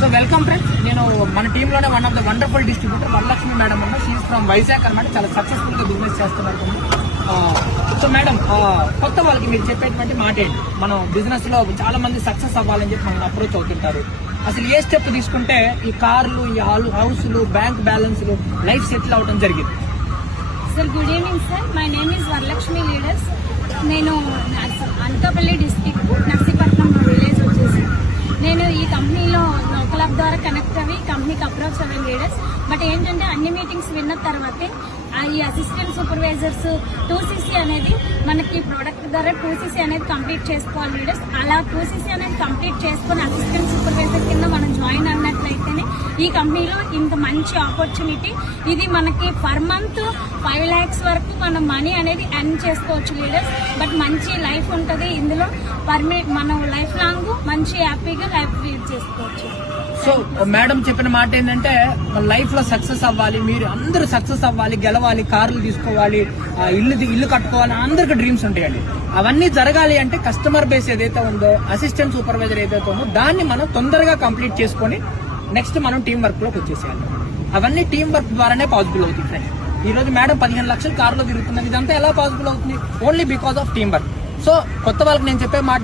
So welcome friends, నేను మన టీంలోనే one of the wonderful distributor Varalakshmi madam ఉన్నా. షీఈ్ ఫ్రమ్ వైజాగ్ అనమాట. చాలా సక్సెస్ఫుల్ గా బిజినెస్ చేస్తున్నారు. సో మేడం, కొత్త వాళ్ళకి మీరు చెప్పేటువంటి మాట ఏంటి? మనం బిజినెస్ లో చాలా మంది సక్సెస్ అవ్వాలని చెప్పి మనం అప్రోచ్ అవుతుంటారు. అసలు ఏ స్టెప్ తీసుకుంటే ఈ కార్లు, ఈ హౌస్లు, బ్యాంక్ బ్యాలెన్స్లు, లైఫ్ సెటిల్ అవడం జరిగింది? Sir good evening sir. My name is Varalakshmi leaders. నేను అనకాపల్లి డిస్ట్రిక్ట్ నర్సీపట్నం విలేజ్ వచ్చేసి నేను ఈ కంపెనీలో క్లబ్ ద్వారా కనెక్ట్ అవి కంపెనీకి అప్రోచ్ అవ్వే లీడర్స్. బట్ ఏంటంటే అన్ని మీటింగ్స్ విన్న తర్వాతే ఈ అసిస్టెంట్ సూపర్వైజర్స్ 2cc అనేది మనకి ప్రోడక్ట్ ద్వారా 2cc అనేది కంప్లీట్ చేసుకోవాలి లీడర్స్. అలా 2cc అనేది కంప్లీట్ చేసుకుని అసిస్టెంట్ సూపర్వైజర్ కింద మనం జాయిన్ అన్నట్లయితేనే ఈ కంపెనీలో ఇంత మంచి ఆపర్చునిటీ. ఇది మనకి పర్ మంత్ 5 lakhs వరకు మనం మనీ అనేది ఎర్న్ చేసుకోవచ్చు లీడర్స్. బట్ మంచి లైఫ్ ఉంటుంది ఇందులో. మనం లైఫ్ లాంగ్ మంచి హ్యాపీగా లైఫ్ లీడ్ చేసుకోవచ్చు. సో మేడం చెప్పిన మాట ఏంటంటే లైఫ్ లో సక్సెస్ అవ్వాలి, మీరు అందరూ సక్సెస్ అవ్వాలి, గెలవాలి, కార్లు తీసుకోవాలి, ఇల్లు కట్టుకోవాలి, అందరికి డ్రీమ్స్ ఉంటాయండి. అవన్నీ జరగాలి అంటే కస్టమర్ బేస్ ఏదైతే ఉందో, అసిస్టెంట్ సూపర్వైజర్ ఏదైతే ఉందో దాన్ని మనం తొందరగా కంప్లీట్ చేసుకొని నెక్స్ట్ మనం టీం వర్క్ లోకి వచ్చేసేయాలి. అవన్నీ టీం వర్క్ ద్వారానే పాసిబుల్ అవుతుంది ఫ్రెండ్స్. ఈ రోజు మేడం 15 లక్షలు కార్లో తిరుగుతున్నది. ఇదంతా ఎలా పాసిబుల్ అవుతుంది? Only because of team work. So కొత్త వాళ్ళకి నేను చెప్పే మాట